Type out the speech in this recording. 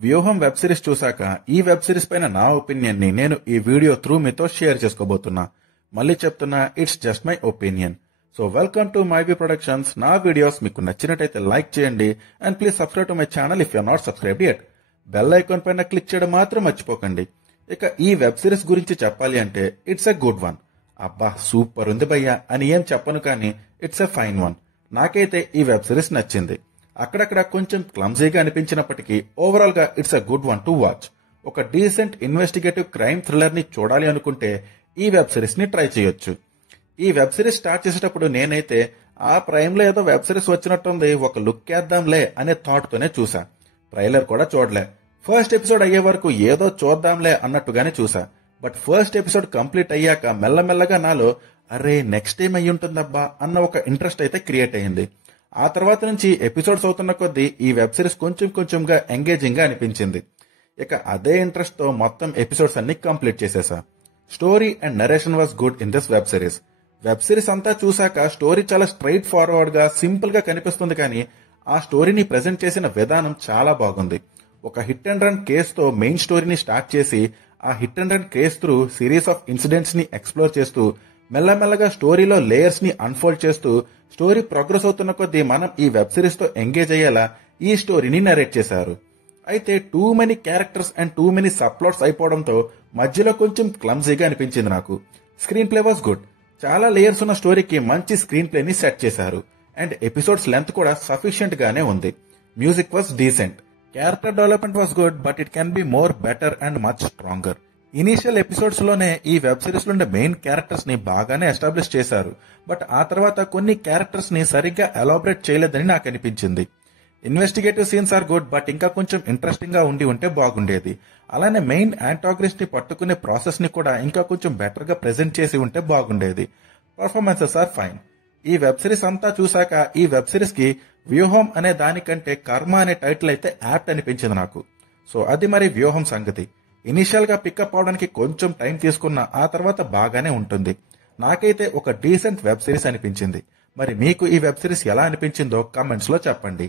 వ్యూహం web series చూశాక ఈ వెబ్ సిరీస్ పైన నా ఒపీనియన్ ని నేను ఈ వీడియో త్రూ మీతో షేర్ చేసుకోబోతున్నా. మళ్ళీ చెప్తున్నా, it's just my opinion. So welcome to MyV productions. నా వీడియోస్ మీకు నచ్చినట్టయితే లైక్ చేయండి and please subscribe to my channel if you are not subscribed yet. Bell icon పైన క్లిక్ చేయడం మాత్రం మర్చిపోకండి. ఇక ఈ వెబ్ సిరీస్ గురించి చెప్పాలి అంటే ఇట్స్ ఎ గుడ్ వన్. అబ్బా సూపర్ ఉంది భయ్యా అని ఏం చెప్పను, కానీ ఇట్స్ ఎ ఫైన్ వన్. నాకైతే ఈ వెబ్ సిరీస్ నచ్చింది. అక్కడక్కడ కొంచెం క్లమ్జీగా అనిపించినప్పటికీ ఓవరాల్ గా it's a good one to watch. ఒక డీసెంట్ ఇన్వెస్టిగేటివ్ క్రైమ్ థ్రిల్లర్ ని చూడాలి అనుకుంటే ఈ వెబ్ సిరీస్ ని ట్రై చేయొచ్చు. ఈ వెబ్ సిరీస్ స్టార్ట్ చేసేటప్పుడు నేనైతే ఆ ప్రైమ్ లో ఏదో వెబ్ సిరీస్ వచ్చినట్టుంది, ఒక లుక్ వేద్దాంలే అనే థాట్ తోనే చూసా. ట్రైలర్ కూడా చూడలే. ఫస్ట్ ఎపిసోడ్ అయ్యే వరకు ఏదో చూద్దాంలే అన్నట్టుగానే చూసా. బట్ ఫస్ట్ ఎపిసోడ్ కంప్లీట్ అయ్యాక మెల్లమెల్లగా నాలో అరే నెక్స్ట్ టైం అయ్యి ఉంటుందబ్బా అన్న ఒక ఇంట్రెస్ట్ అయితే క్రియేట్ అయ్యింది. ఆ తర్వాత నుంచి ఎపిసోడ్స్ అవుతున్న కొద్దీ ఈ వెబ్ సిరీస్ కొంచెం కొంచెంగా ఎంగేజింగ్ గా అనిపించింది. ఇక అదే ఇంట్రెస్ట్ తో మొత్తం ఎపిసోడ్స్ అన్ని కంప్లీట్ చేసేసా. Story and narration was good in this web series. Web series అంతా చూసాక స్టోరీ చాలా స్ట్రైట్ ఫార్వర్డ్ గా సింపుల్ గా కనిపిస్తుంది, కానీ ఆ స్టోరీని ప్రెజెంట్ చేసిన విధానం చాలా బాగుంది. ఒక హిట్ అండ్ రన్ కేస్ తో మెయిన్ స్టోరీని స్టార్ట్ చేసి ఆ hit and run case through series of incidents ని ఎక్స్ప్లోర్ చేస్తూ మెల్లమెల్లగా స్టోరీలో లేయర్స్ ని అన్ఫోల్డ్ చేస్తూ స్టోరీ ప్రోగ్రెస్ అవుతున్న కొద్దీ మనం ఈ వెబ్ సిరీస్ తో ఎంగేజ్ అయ్యేలా ఈ స్టోరీని నరేట్ చేశారు. అయితే too many characters and too many sub plots అయిపోవడంతో మధ్యలో కొంచెం క్లమ్జీగా అనిపించింది నాకు. Screen play was good. చాలా లేయర్స్ ఉన్న స్టోరీకి మంచి స్క్రీన్ ప్లే ని సెట్ చేశారు అండ్ ఎపిసోడ్స్ లెంత్ కూడా సఫిషియెంట్ గానే ఉంది. Music was decent. Character development was good, but it can be more better and much stronger. Initial episodes లోనే ఈ వెబ్ సిరీస్ లో ఉండే మెయిన్ క్యారెక్టర్స్ ని బాగానే ఎస్టాబ్లిష్ చేశారు, బట్ ఆ తర్వాత కొన్ని క్యారెక్టర్స్ ని సరిగ్గా ఎలాబరేట్ చేయలేదని నాకు అనిపించింది. Investigative scenes are good, but ఇంకా కొంచెం ఇంట్రెస్టింగ్ గా ఉంటే బాగుండేది. అలానే మెయిన్ యాంటాగనిస్ట్ ని పట్టుకునే ప్రాసెస్ ని కూడా ఇంకా కొంచెం బెటర్ గా ప్రెజెంట్ చేసి ఉంటే బాగుండేది. Performances are fine. ఈ వెబ్ సిరీస్ అంతా చూసాక ఈ వెబ్ సిరీస్ కి వ్యూహం అనే దానికంటే కర్మ అనే టైటిల్ అయితే యాప్ట్ అనిపించింది నాకు. సో అది మరి వ్యూహం సంగతి. ఇనిషియల్ గా పికప్ అవడానికి కొంచెం టైం తీసుకున్న ఆ తర్వాత బాగానే ఉంటుంది. నాకైతే ఒక డీసెంట్ వెబ్ సిరీస్ అనిపించింది. మరి మీకు ఈ వెబ్ సిరీస్ ఎలా అనిపించిందో కామెంట్స్ లో చెప్పండి.